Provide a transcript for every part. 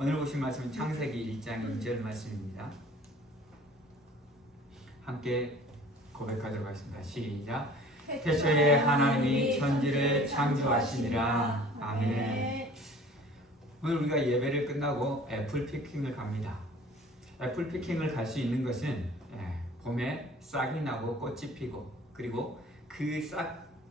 오늘 보신 말씀은 창세기 1장 2절 말씀입니다. 함께 고백하도록 하겠습니다. 시작. 태초에 하나님이 천지를 창조하시니라. 아멘. 오늘 우리가 예배를 끝나고 애플 피킹을 갑니다. 애플 피킹을 갈 수 있는 것은 봄에 싹이 나고 꽃이 피고, 그리고 그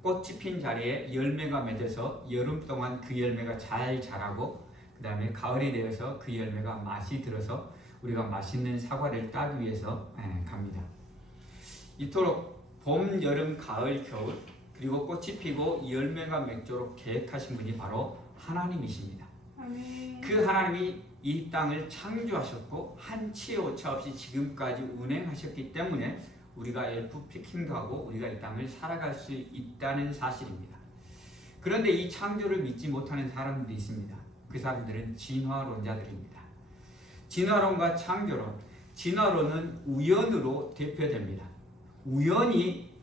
꽃이 핀 자리에 열매가 맺어서 여름 동안 그 열매가 잘 자라고, 그 다음에 가을이 되어서 그 열매가 맛이 들어서 우리가 맛있는 사과를 따기 위해서 갑니다. 이토록 봄, 여름, 가을, 겨울, 그리고 꽃이 피고 열매가 맺도록 계획하신 분이 바로 하나님이십니다. 아멘. 그 하나님이 이 땅을 창조하셨고 한치의 오차 없이 지금까지 운행하셨기 때문에 우리가 엘프 피킹도 하고 우리가 이 땅을 살아갈 수 있다는 사실입니다. 그런데 이 창조를 믿지 못하는 사람들이 있습니다. 그 사람들은 진화론자들입니다. 진화론과 창조론, 진화론은 우연으로 대표됩니다. 우연히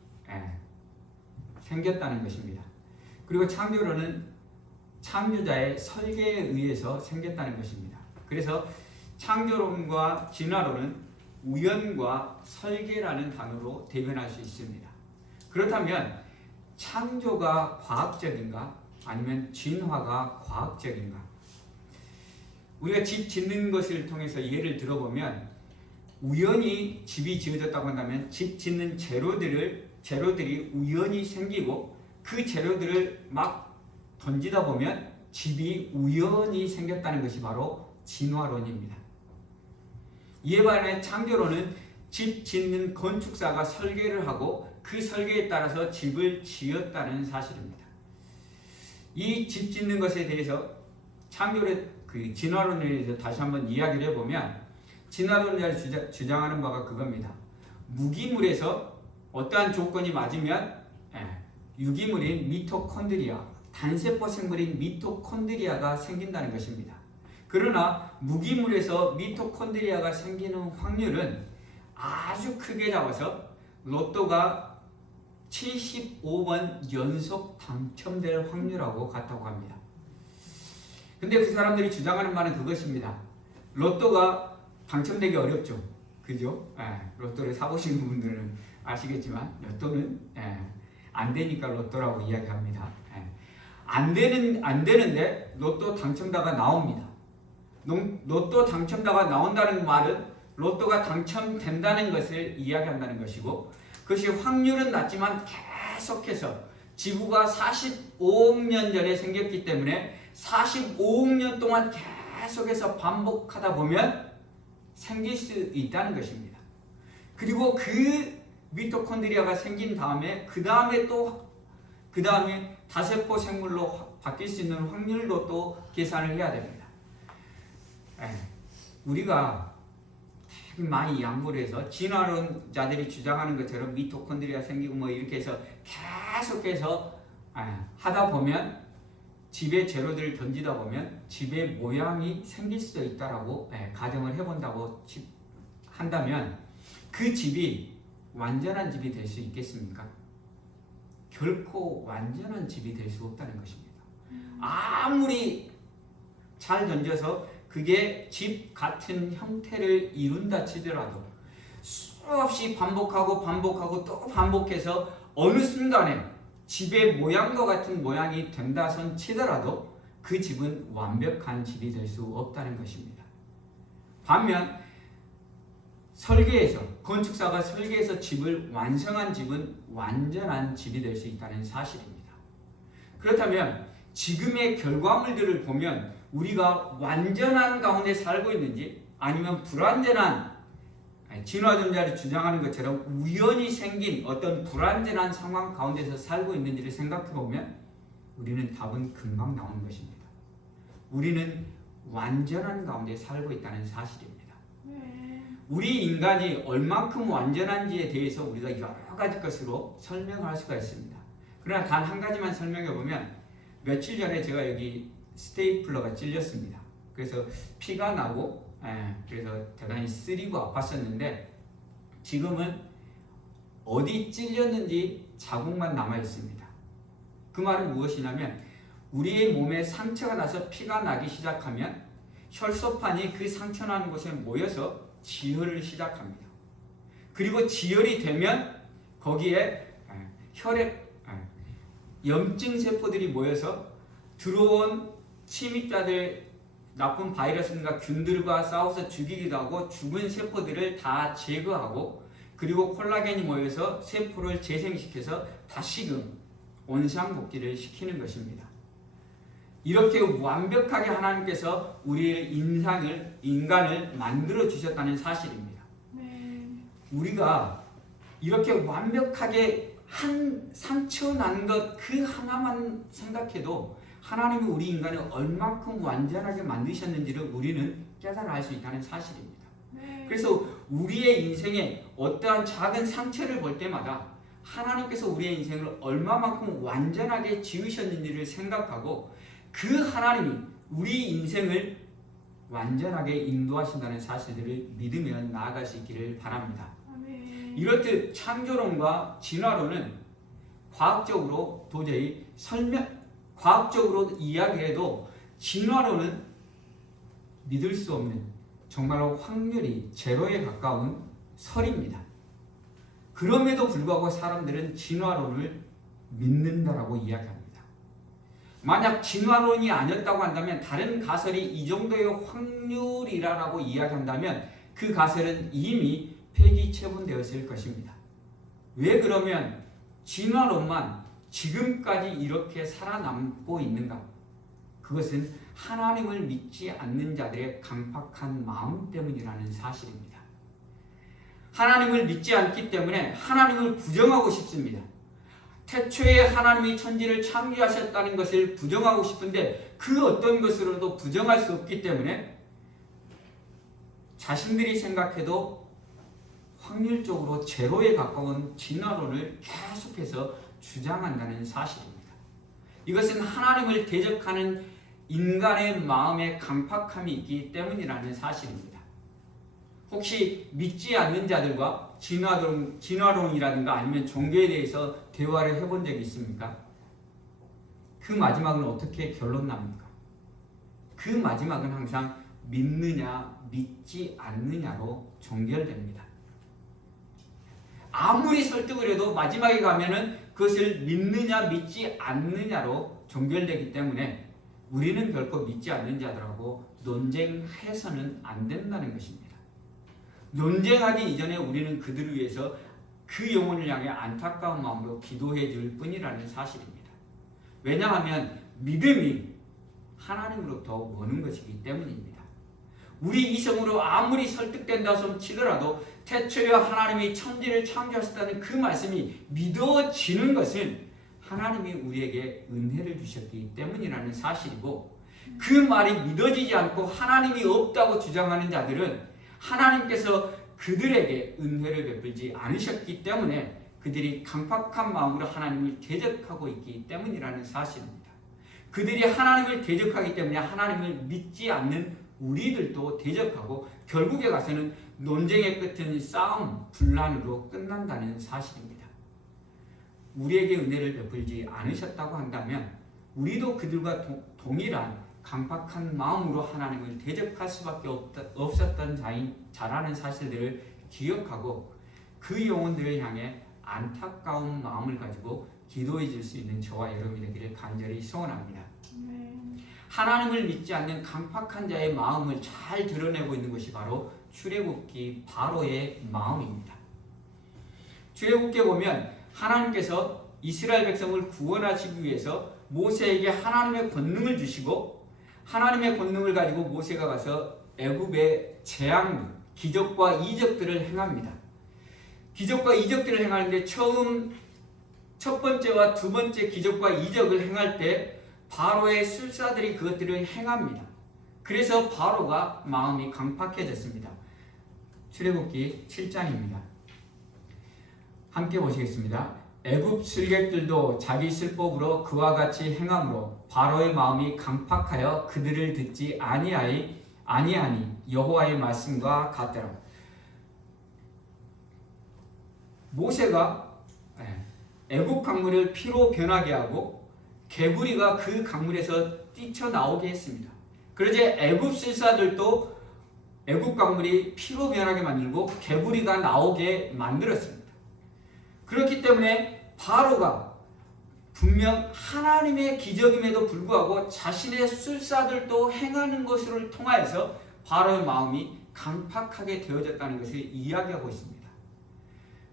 생겼다는 것입니다. 그리고 창조론은 창조자의 설계에 의해서 생겼다는 것입니다. 그래서 창조론과 진화론은 우연과 설계라는 단어로 대변할 수 있습니다. 그렇다면 창조가 과학적인가? 아니면 진화가 과학적인가? 우리가 집 짓는 것을 통해서 예를 들어보면 우연히 집이 지어졌다고 한다면 집 짓는 재료들이 우연히 생기고 그 재료들을 막 던지다 보면 집이 우연히 생겼다는 것이 바로 진화론입니다. 이에 반해 창조론은 집 짓는 건축사가 설계를 하고 그 설계에 따라서 집을 지었다는 사실입니다. 이 집 짓는 것에 대해서 창조의 그 진화론에 대해서 다시 한번 이야기를 해보면 진화론자를 주장하는 바가 그겁니다. 무기물에서 어떠한 조건이 맞으면 유기물인 미토콘드리아, 단세포 생물인 미토콘드리아가 생긴다는 것입니다. 그러나 무기물에서 미토콘드리아가 생기는 확률은 아주 크게 잡아서 로또가 75번 연속 당첨될 확률하고 같다고 합니다. 근데 그 사람들이 주장하는 말은 그것입니다. 로또가 당첨되기 어렵죠. 그죠? 로또를 사보시는 분들은 아시겠지만 로또는 안 되니까 로또라고 이야기합니다. 안 되는데 로또 당첨자가 나옵니다. 로또 당첨자가 나온다는 말은 로또가 당첨된다는 것을 이야기한다는 것이고, 그것이 확률은 낮지만 계속해서 지구가 45억 년 전에 생겼기 때문에 45억 년 동안 계속해서 반복하다 보면 생길 수 있다는 것입니다. 그리고 그 미토콘드리아가 생긴 다음에 그 다음에 다세포 생물로 바뀔 수 있는 확률도 또 계산을 해야 됩니다. 우리가 많이 양보를 해서 진화론자들이 주장하는 것처럼 미토콘드리아 생기고 뭐 이렇게 해서 계속해서 하다 보면 집에 재료들을 던지다 보면 집의 모양이 생길 수도 있다라고 가정을 해본다고 한다면 그 집이 완전한 집이 될 수 있겠습니까? 결코 완전한 집이 될 수 없다는 것입니다. 아무리 잘 던져서 그게 집 같은 형태를 이룬다 치더라도 수없이 반복하고 또 반복해서 어느 순간에 집의 모양과 같은 모양이 된다선 치더라도 그 집은 완벽한 집이 될 수 없다는 것입니다. 반면 건축사가 설계해서 집을 완성한 집은 완전한 집이 될 수 있다는 사실입니다. 그렇다면 지금의 결과물들을 보면 우리가 완전한 가운데 살고 있는지 아니면 불완전한, 진화론자를 주장하는 것처럼 우연히 생긴 어떤 불완전한 상황 가운데서 살고 있는지를 생각해 보면 우리는 답은 금방 나오는 것입니다. 우리는 완전한 가운데 살고 있다는 사실입니다. 우리 인간이 얼만큼 완전한지에 대해서 우리가 여러 가지 것으로 설명할 수가 있습니다. 그러나 단 한 가지만 설명해 보면, 며칠 전에 제가 여기 스테이플러가 찔렸습니다. 그래서 피가 나고 그래서 대단히 쓰리고 아팠었는데 지금은 어디 찔렸는지 자국만 남아 있습니다. 그 말은 무엇이냐면 우리의 몸에 상처가 나서 피가 나기 시작하면 혈소판이 그 상처나는 곳에 모여서 지혈을 시작합니다. 그리고 지혈이 되면 거기에 혈액 염증 세포들이 모여서 들어온 침입자들, 나쁜 바이러스나 균들과 싸워서 죽이기도 하고 죽은 세포들을 다 제거하고, 그리고 콜라겐이 모여서 세포를 재생시켜서 다시금 원상복귀를 시키는 것입니다. 이렇게 완벽하게 하나님께서 우리의 인간을 만들어 주셨다는 사실입니다. 우리가 이렇게 완벽하게 한 상처 난 것 그 하나만 생각해도 하나님이 우리 인간을 얼마큼 완전하게 만드셨는지를 우리는 깨달아 알 수 있다는 사실입니다. 그래서 우리의 인생에 어떠한 작은 상처를 볼 때마다 하나님께서 우리의 인생을 얼마만큼 완전하게 지으셨는지를 생각하고 그 하나님이 우리 인생을 완전하게 인도하신다는 사실들을 믿으며 나아갈 수 있기를 바랍니다. 이렇듯 창조론과 진화론은 과학적으로 도저히 과학적으로 이야기해도 진화론은 믿을 수 없는, 정말로 확률이 제로에 가까운 설입니다. 그럼에도 불구하고 사람들은 진화론을 믿는다라고 이야기합니다. 만약 진화론이 아니었다고 한다면, 다른 가설이 이 정도의 확률이라고 이야기한다면 그 가설은 이미 폐기 처분되었을 것입니다. 왜 그러면 진화론만 지금까지 이렇게 살아남고 있는가? 그것은 하나님을 믿지 않는 자들의 강팍한 마음 때문이라는 사실입니다. 하나님을 믿지 않기 때문에 하나님을 부정하고 싶습니다. 태초에 하나님이 천지를 창조하셨다는 것을 부정하고 싶은데 그 어떤 것으로도 부정할 수 없기 때문에 자신들이 생각해도 확률적으로 제로에 가까운 진화론을 계속해서 주장한다는 사실입니다. 이것은 하나님을 대적하는 인간의 마음에 강팍함이 있기 때문이라는 사실입니다. 혹시 믿지 않는 자들과 진화론이라든가 아니면 종교에 대해서 대화를 해본 적이 있습니까? 그 마지막은 어떻게 결론 납니까? 그 마지막은 항상 믿느냐 믿지 않느냐로 종결됩니다. 아무리 설득을 해도 마지막에 가면은 그것을 믿느냐 믿지 않느냐로 종결되기 때문에 우리는 결코 믿지 않는 자들하고 논쟁해서는 안 된다는 것입니다. 논쟁하기 이전에 우리는 그들을 위해서 그 영혼을 향해 안타까운 마음으로 기도해 줄 뿐이라는 사실입니다. 왜냐하면 믿음이 하나님으로부터 오는 것이기 때문입니다. 우리 이성으로 아무리 설득된다 치더라도 태초에 하나님이 천지를 창조하셨다는 그 말씀이 믿어지는 것은 하나님이 우리에게 은혜를 주셨기 때문이라는 사실이고, 그 말이 믿어지지 않고 하나님이 없다고 주장하는 자들은 하나님께서 그들에게 은혜를 베풀지 않으셨기 때문에 그들이 강팍한 마음으로 하나님을 대적하고 있기 때문이라는 사실입니다. 그들이 하나님을 대적하기 때문에 하나님을 믿지 않는 우리들도 대적하고 결국에 가서는 논쟁의 끝은 싸움, 분란으로 끝난다는 사실입니다. 우리에게 은혜를 베풀지 않으셨다고 한다면 우리도 그들과 동일한 강팍한 마음으로 하나님을 대적할 수밖에 없었던 자라는 사실들을 기억하고 그 영혼들을 향해 안타까운 마음을 가지고 기도해 줄 수 있는 저와 여러분이 되기를 간절히 소원합니다. 하나님을 믿지 않는 강팍한 자의 마음을 잘 드러내고 있는 것이 바로 출애굽기 바로의 마음입니다. 출애굽기에 보면 하나님께서 이스라엘 백성을 구원하시기 위해서 모세에게 하나님의 권능을 주시고, 하나님의 권능을 가지고 모세가 가서 애굽의 재앙, 기적과 이적들을 행합니다. 기적과 이적들을 행하는데 첫 번째와 두 번째 기적과 이적을 행할 때 바로의 술사들이 그것들을 행합니다. 그래서 바로가 마음이 강팍해졌습니다. 출애굽기 7장입니다. 함께 보시겠습니다. 애굽 술객들도 자기 술법으로 그와 같이 행함으로 바로의 마음이 강팍하여 그들을 듣지 아니하니 여호와의 말씀과 같더라. 모세가 애굽 강물을 피로 변하게 하고 개구리가 그 강물에서 뛰쳐나오게 했습니다. 그러자 애굽 술사들도 애굽 강물이 피로 변하게 만들고 개구리가 나오게 만들었습니다. 그렇기 때문에 바로가 분명 하나님의 기적임에도 불구하고 자신의 술사들도 행하는 것을 통하여서 바로의 마음이 강팍하게 되어졌다는 것을 이야기하고 있습니다.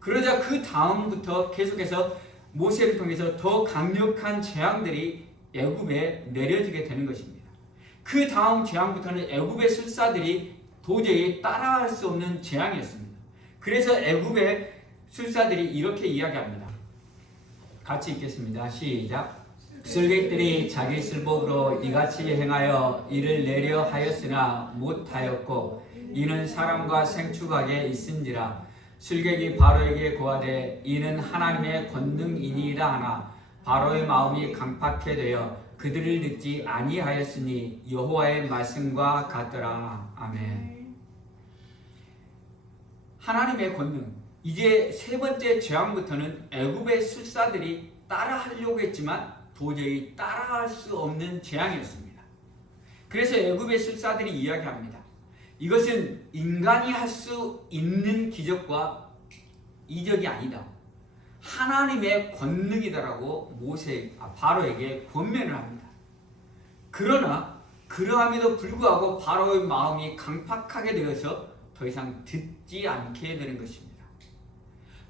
그러자 그 다음부터 계속해서 모세를 통해서 더 강력한 재앙들이 애굽에 내려지게 되는 것입니다. 그 다음 재앙부터는 애굽의 술사들이 도저히 따라할 수 없는 재앙이었습니다. 그래서 애굽의 술사들이 이렇게 이야기합니다. 같이 읽겠습니다. 시작. 술객들이 자기 술복으로 이같이 행하여 이를 내려 하였으나 못하였고 이는 사람과 생축하게 있은지라. 술객이 바로에게 고하되 이는 하나님의 권능이니이다 하나 바로의 마음이 강팍해 되어 그들을 듣지 아니하였으니 여호와의 말씀과 같더라. 아멘. 하나님의 권능. 이제 세 번째 재앙부터는 애굽의 술사들이 따라하려고 했지만 도저히 따라할 수 없는 재앙이었습니다. 그래서 애굽의 술사들이 이야기합니다. 이것은 인간이 할 수 있는 기적과 이적이 아니다. 하나님의 권능이다라고 바로에게 권면을 합니다. 그러나 그러함에도 불구하고 바로의 마음이 강팍하게 되어서 더 이상 듣지 않게 되는 것입니다.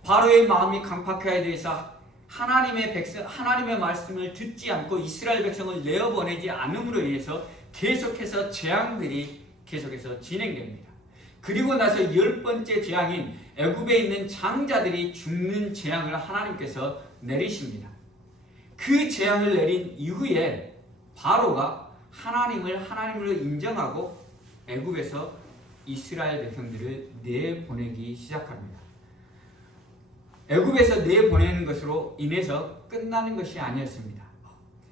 바로의 마음이 강팍하게 되어서 하나님의 말씀을 듣지 않고 이스라엘 백성을 내어보내지 않음으로 인해서 계속해서 재앙들이 계속해서 진행됩니다. 그리고 나서 10번째 재앙인 애굽에 있는 장자들이 죽는 재앙을 하나님께서 내리십니다. 그 재앙을 내린 이후에 바로가 하나님을 하나님으로 인정하고 애굽에서 이스라엘 백성들을 내보내기 시작합니다. 애굽에서 내보내는 것으로 인해서 끝나는 것이 아니었습니다.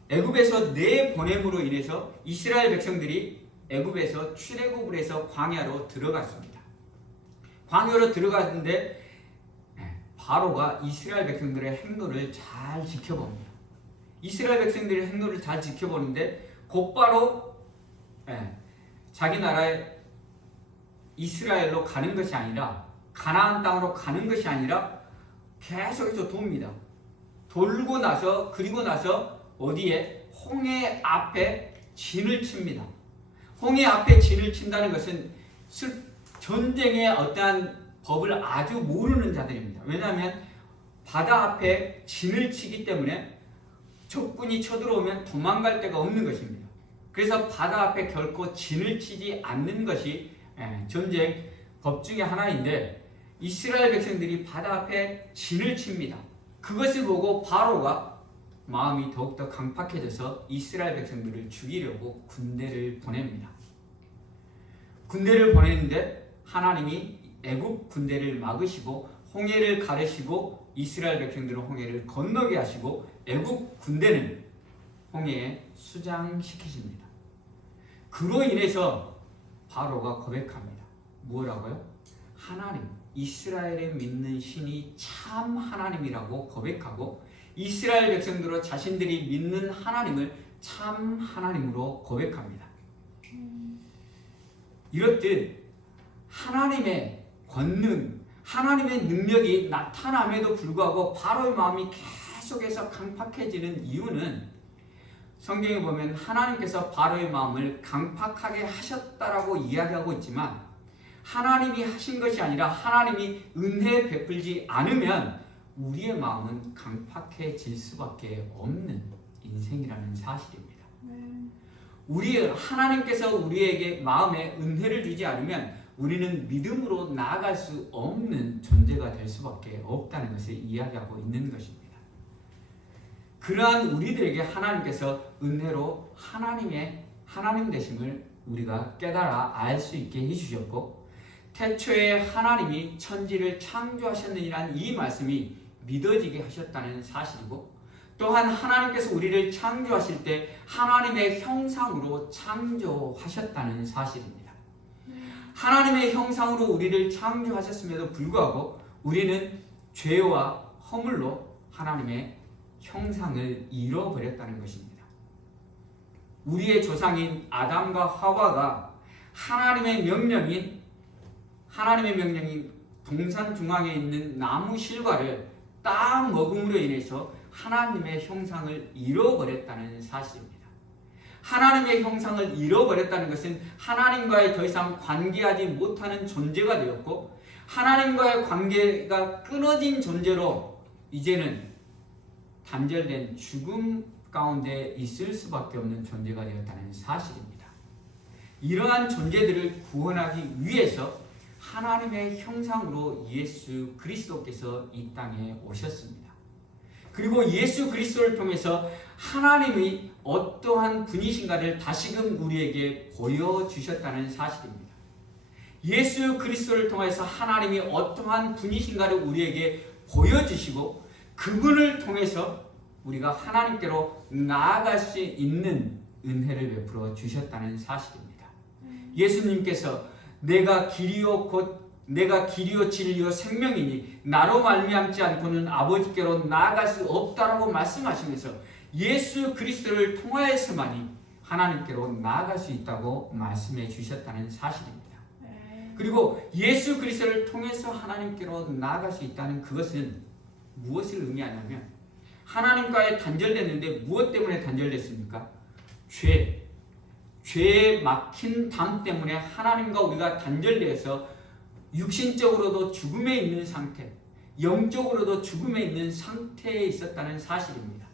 애굽에서 내보냄으로 인해서 이스라엘 백성들이 애굽에서 출애굽을 해서 광야로 들어갔습니다. 광야로 들어갔는데 바로가 이스라엘 백성들의 행로를 잘 지켜봅니다. 이스라엘 백성들의 행로를 잘 지켜보는데 곧바로 자기 나라의 이스라엘로 가는 것이 아니라 가나안 땅으로 가는 것이 아니라 계속해서 돕니다. 돌고 나서 그리고 나서 어디에 홍해 앞에 진을 칩니다. 홍해 앞에 진을 친다는 것은 전쟁의 어떠한 법을 아주 모르는 자들입니다. 왜냐하면 바다 앞에 진을 치기 때문에 적군이 쳐들어오면 도망갈 데가 없는 것입니다. 그래서 바다 앞에 결코 진을 치지 않는 것이 전쟁 법 중에 하나인데 이스라엘 백성들이 바다 앞에 진을 칩니다. 그것을 보고 바로가 마음이 더욱더 강팍해져서 이스라엘 백성들을 죽이려고 군대를 보냅니다. 군대를 보내는데 하나님이 애굽 군대를 막으시고 홍해를 가르시고 이스라엘 백성들은 홍해를 건너게 하시고 애굽 군대는 홍해에 수장시키십니다. 그로 인해서 바로가 고백합니다. 뭐라고요? 하나님, 이스라엘에 믿는 신이 참 하나님이라고 고백하고 이스라엘 백성들로 자신들이 믿는 하나님을 참 하나님으로 고백합니다. 이렇듯 하나님의 권능, 하나님의 능력이 나타남에도 불구하고 바로의 마음이 계속해서 강팍해지는 이유는 성경에 보면 하나님께서 바로의 마음을 강팍하게 하셨다라고 이야기하고 있지만 하나님이 하신 것이 아니라 하나님이 은혜 베풀지 않으면 우리의 마음은 강팍해질 수밖에 없는 인생이라는 사실입니다. 하나님께서 우리에게 마음에 은혜를 주지 않으면 우리는 믿음으로 나아갈 수 없는 존재가 될 수밖에 없다는 것을 이야기하고 있는 것입니다. 그러한 우리들에게 하나님께서 은혜로 하나님 되심을 우리가 깨달아 알 수 있게 해주셨고 태초에 하나님이 천지를 창조하셨느니라는 이 말씀이 믿어지게 하셨다는 사실이고 또한 하나님께서 우리를 창조하실 때 하나님의 형상으로 창조하셨다는 사실입니다. 하나님의 형상으로 우리를 창조하셨음에도 불구하고 우리는 죄와 허물로 하나님의 형상을 잃어버렸다는 것입니다. 우리의 조상인 아담과 하와가 하나님의 명령인 동산 중앙에 있는 나무 실과를 딱 먹음으로 인해서 하나님의 형상을 잃어버렸다는 사실입니다. 하나님의 형상을 잃어버렸다는 것은 하나님과의 더 이상 관계하지 못하는 존재가 되었고, 하나님과의 관계가 끊어진 존재로 이제는 단절된 죽음 가운데 있을 수밖에 없는 존재가 되었다는 사실입니다. 이러한 존재들을 구원하기 위해서 하나님의 형상으로 예수 그리스도께서 이 땅에 오셨습니다. 그리고 예수 그리스도를 통해서 하나님이 어떠한 분이신가를 다시금 우리에게 보여주셨다는 사실입니다. 예수 그리스도를 통해서 하나님이 어떠한 분이신가를 우리에게 보여주시고, 그분을 통해서 우리가 하나님께로 나아갈 수 있는 은혜를 베풀어 주셨다는 사실입니다. 예수님께서 내가 길이요 진리요 생명이니 나로 말미암지 않고는 아버지께로 나아갈 수 없다라고 말씀하시면서 예수 그리스도를 통하여서만이 하나님께로 나아갈 수 있다고 말씀해 주셨다는 사실입니다. 그리고 예수 그리스도를 통해서 하나님께로 나아갈 수 있다는 그것은 무엇을 의미하냐면, 하나님과의 단절됐는데 무엇 때문에 단절됐습니까? 죄에 막힌 담 때문에 하나님과 우리가 단절되어서 육신적으로도 죽음에 있는 상태, 영적으로도 죽음에 있는 상태에 있었다는 사실입니다.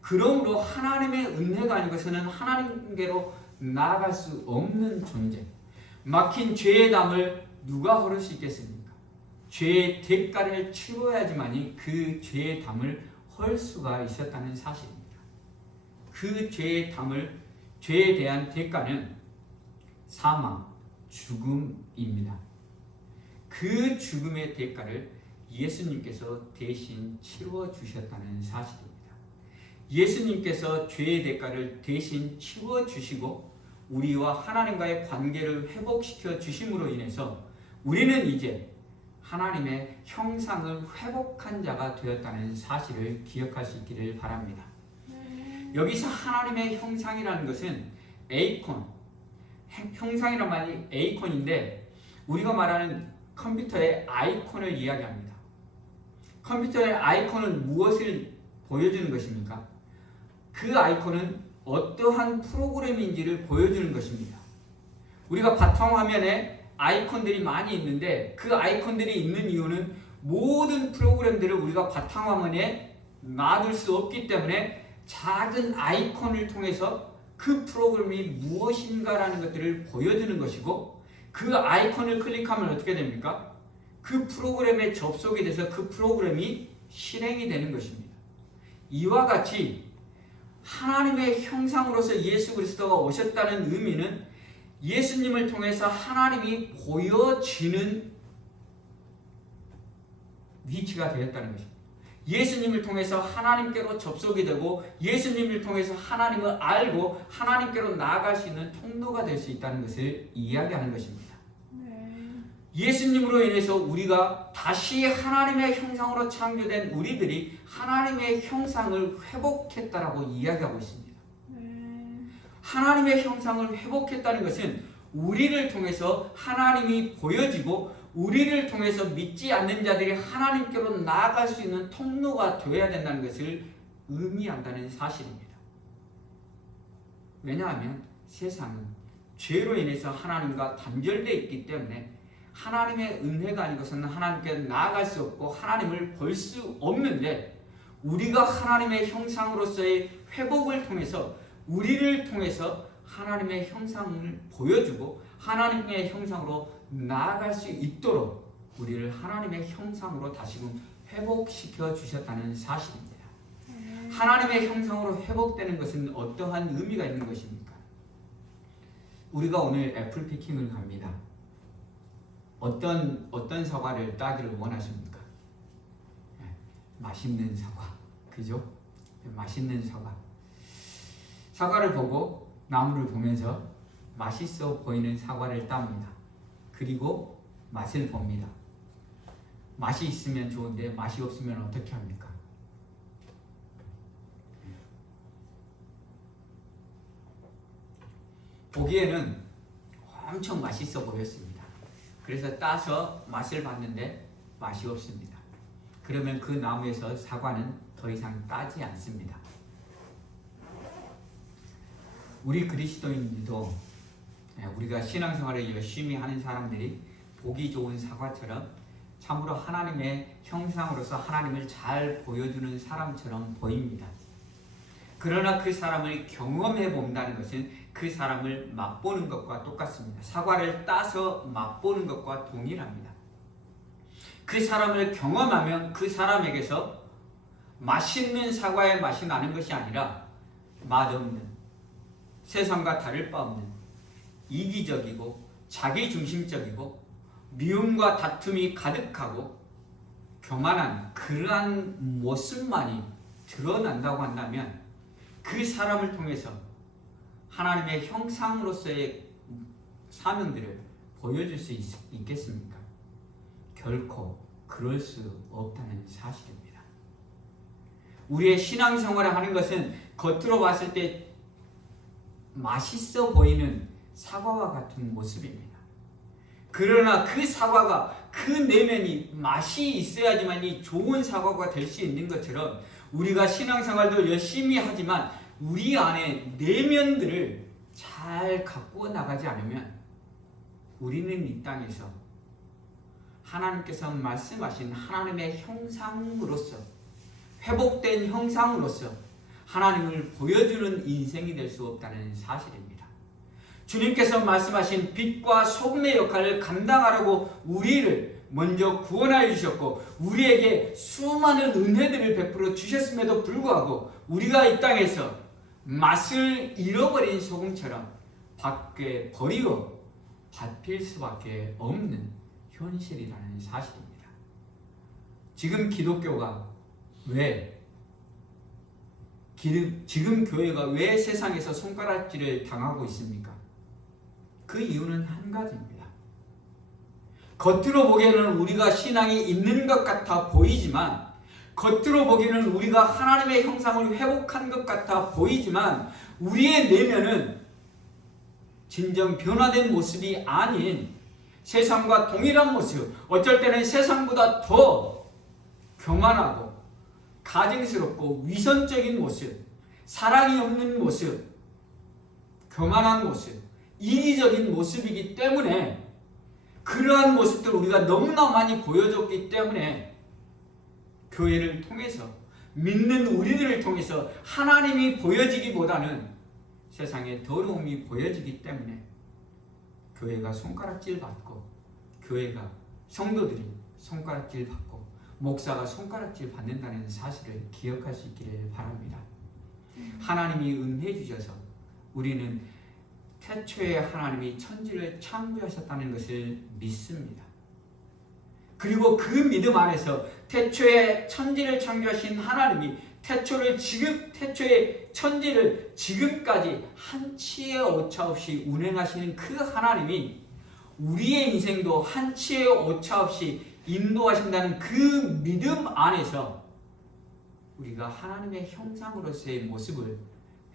그러므로 하나님의 은혜가 아닌 것은 하나님께로 나아갈 수 없는 존재, 막힌 죄의 담을 누가 헐을 수 있겠습니까? 죄의 대가를 치러야지만이 그 죄의 담을 헐 수가 있었다는 사실입니다. 그 죄의 담을, 죄에 대한 대가는 사망, 죽음입니다. 그 죽음의 대가를 예수님께서 대신 치러 주셨다는 사실입니다. 예수님께서 죄의 대가를 대신 치러 주시고 우리와 하나님과의 관계를 회복시켜 주심으로 인해서 우리는 이제 하나님의 형상을 회복한 자가 되었다는 사실을 기억할 수 있기를 바랍니다. 여기서 하나님의 형상이라는 것은 에이콘, 형상이란 말이 에이콘인데 우리가 말하는 컴퓨터의 아이콘을 이야기합니다. 컴퓨터의 아이콘은 무엇을 보여주는 것입니까? 그 아이콘은 어떠한 프로그램인지를 보여주는 것입니다. 우리가 바탕화면에 아이콘들이 많이 있는데 그 아이콘들이 있는 이유는 모든 프로그램들을 우리가 바탕화면에 놔둘 수 없기 때문에 작은 아이콘을 통해서 그 프로그램이 무엇인가라는 것들을 보여주는 것이고, 그 아이콘을 클릭하면 어떻게 됩니까? 그 프로그램에 접속이 돼서 그 프로그램이 실행이 되는 것입니다. 이와 같이 하나님의 형상으로서 예수 그리스도가 오셨다는 의미는 예수님을 통해서 하나님이 보여지는 위치가 되었다는 것입니다. 예수님을 통해서 하나님께로 접속이 되고 예수님을 통해서 하나님을 알고 하나님께로 나아갈 수 있는 통로가 될 수 있다는 것을 이야기하는 것입니다. 예수님으로 인해서 우리가 다시 하나님의 형상으로 창조된 우리들이 하나님의 형상을 회복했다라고 이야기하고 있습니다. 하나님의 형상을 회복했다는 것은 우리를 통해서 하나님이 보여지고 우리를 통해서 믿지 않는 자들이 하나님께로 나아갈 수 있는 통로가 되어야 된다는 것을 의미한다는 사실입니다. 왜냐하면 세상은 죄로 인해서 하나님과 단절되어 있기 때문에 하나님의 은혜가 아닌 것은 하나님께 나아갈 수 없고 하나님을 볼 수 없는데, 우리가 하나님의 형상으로서의 회복을 통해서 우리를 통해서 하나님의 형상을 보여주고 하나님의 형상으로 나아갈 수 있도록 우리를 하나님의 형상으로 다시금 회복시켜 주셨다는 사실입니다. 하나님의 형상으로 회복되는 것은 어떠한 의미가 있는 것입니까? 우리가 오늘 애플 피킹을 갑니다. 어떤 사과를 따기를 원하십니까? 맛있는 사과, 그죠? 맛있는 사과. 사과를 보고 나무를 보면서 맛있어 보이는 사과를 땁니다. 그리고 맛을 봅니다. 맛이 있으면 좋은데 맛이 없으면 어떻게 합니까? 보기에는 엄청 맛있어 보였습니다. 그래서 따서 맛을 봤는데 맛이 없습니다. 그러면 그 나무에서 사과는 더 이상 따지 않습니다. 우리 그리스도인들도 우리가 신앙생활을 열심히 하는 사람들이 보기 좋은 사과처럼 참으로 하나님의 형상으로서 하나님을 잘 보여주는 사람처럼 보입니다. 그러나 그 사람을 경험해 본다는 것은 그 사람을 맛보는 것과 똑같습니다. 사과를 따서 맛보는 것과 동일합니다. 그 사람을 경험하면 그 사람에게서 맛있는 사과의 맛이 나는 것이 아니라 맛없는, 세상과 다를 바 없는, 이기적이고 자기중심적이고 미움과 다툼이 가득하고 교만한 그러한 모습만이 드러난다고 한다면 그 사람을 통해서 하나님의 형상으로서의 사명들을 보여줄 수 있겠습니까? 결코 그럴 수 없다는 사실입니다. 우리의 신앙생활을 하는 것은 겉으로 봤을 때 맛있어 보이는 사과와 같은 모습입니다. 그러나 그 사과가 그 내면이 맛이 있어야지만이 좋은 사과가 될 수 있는 것처럼 우리가 신앙생활도 열심히 하지만 우리 안에 내면들을 잘 가꾸어 나가지 않으면 우리는 이 땅에서 하나님께서 말씀하신 하나님의 형상으로서 회복된 형상으로서 하나님을 보여주는 인생이 될 수 없다는 사실입니다. 주님께서 말씀하신 빛과 소금의 역할을 감당하라고 우리를 먼저 구원하여 주셨고 우리에게 수많은 은혜들을 베풀어 주셨음에도 불구하고 우리가 이 땅에서 맛을 잃어버린 소금처럼 밖에 버리고 밟힐 수밖에 없는 현실이라는 사실입니다. 지금 기독교가 지금 교회가 왜 세상에서 손가락질을 당하고 있습니까? 그 이유는 한 가지입니다. 겉으로 보기에는 우리가 신앙이 있는 것 같아 보이지만 겉으로 보기에는 우리가 하나님의 형상을 회복한 것 같아 보이지만 우리의 내면은 진정 변화된 모습이 아닌 세상과 동일한 모습, 어쩔 때는 세상보다 더 교만하고 가증스럽고 위선적인 모습, 사랑이 없는 모습, 교만한 모습, 이기적인 모습이기 때문에 그러한 모습들을 우리가 너무나 많이 보여줬기 때문에 교회를 통해서 믿는 우리들을 통해서 하나님이 보여지기보다는 세상의 더러움이 보여지기 때문에 교회가 손가락질 받고 교회가 성도들이 손가락질 받고 목사가 손가락질 받는다는 사실을 기억할 수 있기를 바랍니다. 하나님이 은혜해 주셔서 우리는 태초에 하나님이 천지를 창조하셨다는 것을 믿습니다. 그리고 그 믿음 안에서 태초에 천지를 창조하신 하나님이 태초에 천지를 지금까지 한치의 오차 없이 운행하시는 그 하나님이 우리의 인생도 한치의 오차 없이 인도하신다는 그 믿음 안에서 우리가 하나님의 형상으로서의 모습을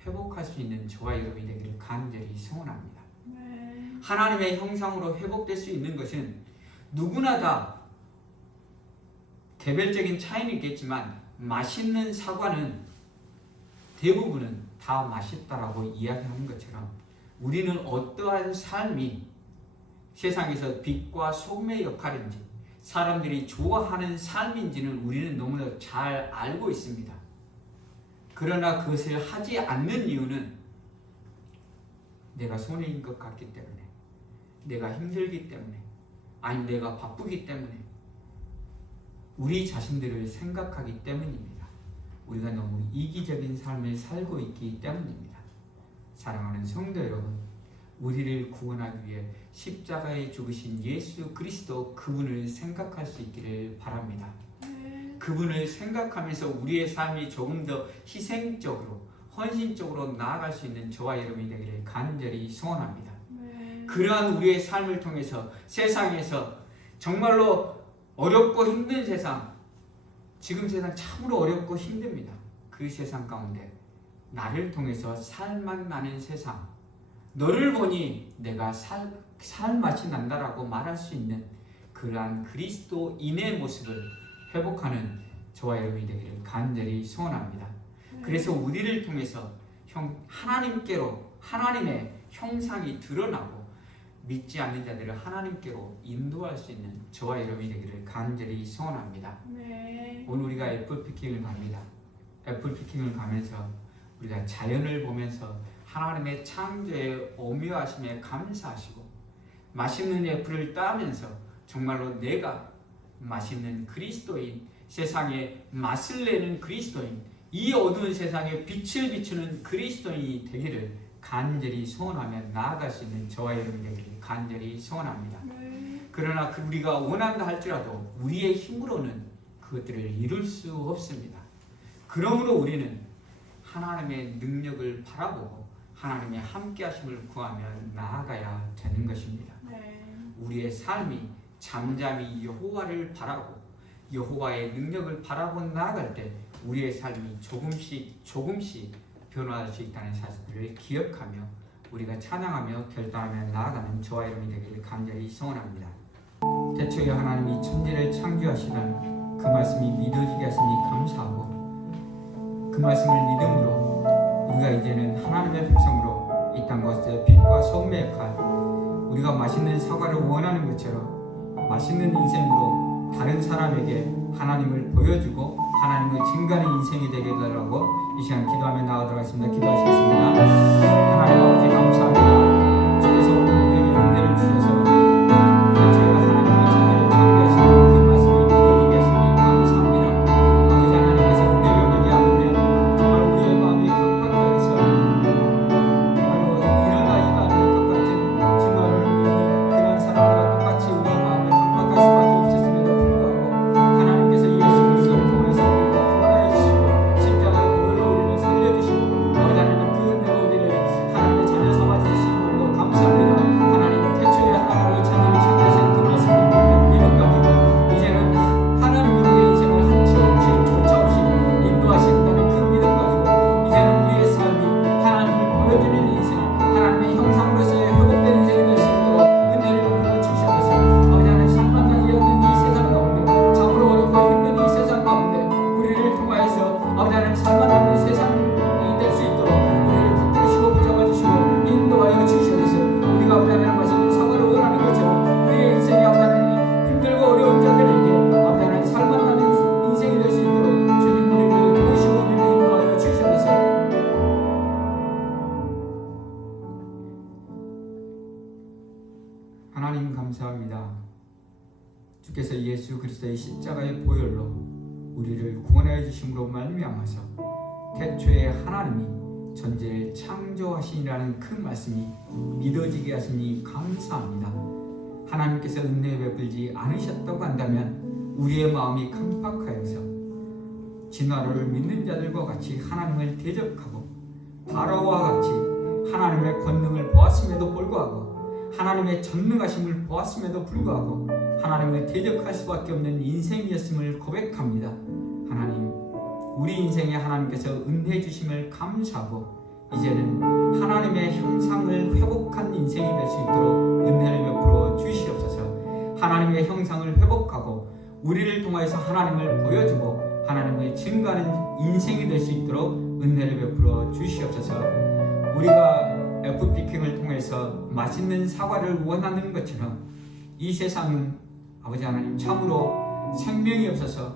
회복할 수 있는 저와 여러분이 되기를 간절히 소원합니다. 하나님의 형상으로 회복될 수 있는 것은 누구나 다 개별적인 차이는 있겠지만 맛있는 사과는 대부분은 다 맛있다라고 이야기하는 것처럼 우리는 어떠한 삶이 세상에서 빛과 소금의 역할인지 사람들이 좋아하는 삶인지는 우리는 너무나 잘 알고 있습니다. 그러나 그것을 하지 않는 이유는 내가 손해인 것 같기 때문에, 내가 힘들기 때문에, 아니 내가 바쁘기 때문에, 우리 자신들을 생각하기 때문입니다. 우리가 너무 이기적인 삶을 살고 있기 때문입니다. 사랑하는 성도 여러분, 우리를 구원하기 위해 십자가에 죽으신 예수 그리스도 그분을 생각할 수 있기를 바랍니다. 그분을 생각하면서 우리의 삶이 조금 더 희생적으로 헌신적으로 나아갈 수 있는 저와 여러분이 되기를 간절히 소원합니다. 그러한 우리의 삶을 통해서 세상에서 정말로 어렵고 힘든 세상, 지금 세상 참으로 어렵고 힘듭니다. 그 세상 가운데 나를 통해서 살만 나는 세상, 너를 보니 내가 살 맛이 난다라고 말할 수 있는 그러한 그리스도인의 모습을 회복하는 저와 여러분이 되기를 간절히 소원합니다. 그래서 우리를 통해서 하나님께로 하나님의 형상이 드러나고 믿지 않는 자들을 하나님께로 인도할 수 있는 저와 여러분이 되기를 간절히 소원합니다. 네. 오늘 우리가 애플피킹을 갑니다. 애플피킹을 가면서 우리가 자연을 보면서 하나님의 창조의 오묘하심에 감사하시고 맛있는 애플을 따면서 정말로 내가 맛있는 그리스도인, 세상에 맛을 내는 그리스도인, 이 어두운 세상에 빛을 비추는 그리스도인이 되기를 간절히 소원하며 나아갈 수 있는 저와 여러분이 되기를 간절히 소원합니다. 그러나 우리가 원한다 할지라도 우리의 힘으로는 그것들을 이룰 수 없습니다. 그러므로 우리는 하나님의 능력을 바라보고 하나님의 함께 하심을 구하며 나아가야 되는 것입니다. 우리의 삶이 잠잠히 여호와를 바라고 여호와의 능력을 바라보 나아갈 때 우리의 삶이 조금씩 변화할 수 있다는 사실을 기억하며 우리가 찬양하며 결단하며 나아가는 저와 여러분이 되기를 간절히 소원합니다. 태초에 하나님이 천지를 창조하시는 그 말씀이 믿어지게 하시니 감사하고 그 말씀을 믿음으로 우리가 이제는 하나님의 백성으로 이 땅 곳에 빛과 소금의 역할, 우리가 맛있는 사과를 원하는 것처럼 맛있는 인생으로 다른 사람에게 하나님을 보여주고 하나님을 증거하는 인생이 되게 해달라고 이 시간 기도하며 나아가도록 하겠습니다. 기도하시겠습니다. 하나님 아버지 감사합니다. 주께서 오늘 우리에게 은혜를 주셔서 태초에 하나님의 천지를 창조하시는 그 말씀이 믿어지게 하시니 감사합니다. 아버지 하나님께서 은혜를 베풀지 않으면 정말 우리의 마음이 강팍하여서 정말로 일어나지도 않을 것 같은 증거를 믿는 그런 사람들과 똑같이 우리의 마음이 강팍할 수밖에 없었음에도 불구하고 하나님께서 예수 그리스도를 통해서 우리를 구원하여 주시고 십자가의 보혈로 우리를 살려주시고 아버지 하나님 그 은혜로 우리를 하나님의 자녀 삼아주신 걸로 감사합니다. 하나님 태초에 하나님의 천지를 창조하신 그 말씀을 믿는 믿음 가지고 이제는 하나님이 우리의 인생을 한치 없이 오차없이 인도하신다는 그 믿음 가지고 이제는 우리의 삶이 하나님을 보여주는 인생, 하나님의 형상으로서의 회복된 인생이 될 수 있도록 은혜를 베풀어 주시옵소서. 아버지 하나님 산만하지 않는 이 세상 가운데 참으로 어렵고 힘든 이 세상 가운데 우리를 통하여서 아버지 하나님 살만하는 세상이 될 수 있도록 우리를 붙드시고 붙잡아주시고 인도하여 주시옵소서. 우리가 아버지 하나님 맛있는 사과를 원하는 것처럼 우리의 인생이 아버지 하나님 힘들고 어려운 자들에게 아버지 하나님 살만하는 인생이 될 수 있도록 주님 우리를 도우시고 우리를 인도하여 주시옵소서. 하나님 감사합니다. 주께서 예수 그리스도의 십자가의 보혈로 우리를 구원하여 주심으로 말미암아서 태초에 하나님이 전제를 창조하시니라는 그 말씀이 믿어지게 하시니 감사합니다. 하나님께서 은혜 베풀지 않으셨다고 한다면 우리의 마음이 강팍하여서 진화를 믿는 자들과 같이 하나님을 대적하고 바로와 같이 하나님의 권능을 보았음에도 불구하고 하나님의 전능하심을 보았음에도 불구하고 하나님을 대적할 수밖에 없는 인생이었음을 고백합니다. 하나님, 우리 인생에 하나님께서 은혜 주심을 감사하고 이제는 하나님의 형상을 회복한 인생이 될 수 있도록 은혜를 베풀어 주시옵소서. 하나님의 형상을 회복하고 우리를 통하여서 하나님을 보여주고 하나님을 증거하는 인생이 될 수 있도록 은혜를 베풀어 주시옵소서. 우리가 FP킹을 통해서 맛있는 사과를 원하는 것처럼 이 세상은 아버지 하나님 참으로 생명이 없어서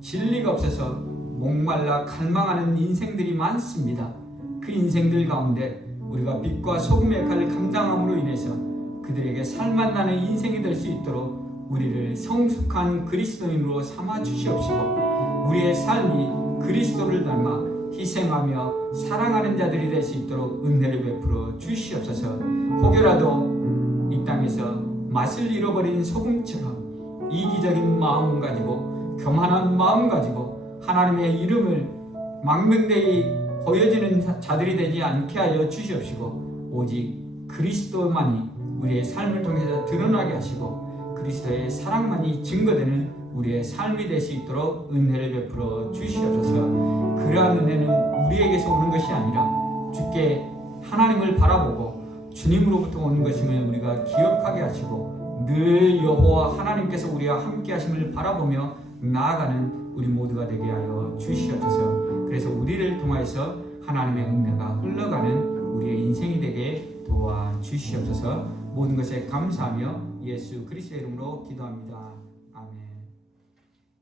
진리가 없어서 목말라 갈망하는 인생들이 많습니다. 그 인생들 가운데 우리가 빛과 소금의 역할을 감당함으로 인해서 그들에게 살맛나는 인생이 될 수 있도록 우리를 성숙한 그리스도인으로 삼아 주시옵시고 우리의 삶이 그리스도를 닮아 희생하며 사랑하는 자들이 될 수 있도록 은혜를 베풀어 주시옵소서. 혹여라도 이 땅에서 맛을 잃어버린 소금처럼 이기적인 마음 가지고 교만한 마음 가지고 하나님의 이름을 망명되이 보여지는 자들이 되지 않게 하여 주시옵시고 오직 그리스도만이 우리의 삶을 통해서 드러나게 하시고 그리스도의 사랑만이 증거되는 우리의 삶이 될 수 있도록 은혜를 베풀어 주시옵소서. 그러한 은혜는 우리에게서 오는 것이 아니라 주께 하나님을 바라보고 주님으로부터 오는 것임을 우리가 기억하게 하시고 늘 여호와 하나님께서 우리와 함께 하심을 바라보며 나아가는 우리 모두가 되게 하여 주시옵소서. 그래서 우리를 통하여서 하나님의 은혜가 흘러가는 우리의 인생이 되게 도와주시옵소서. 모든 것에 감사하며 예수 그리스도의 이름으로 기도합니다.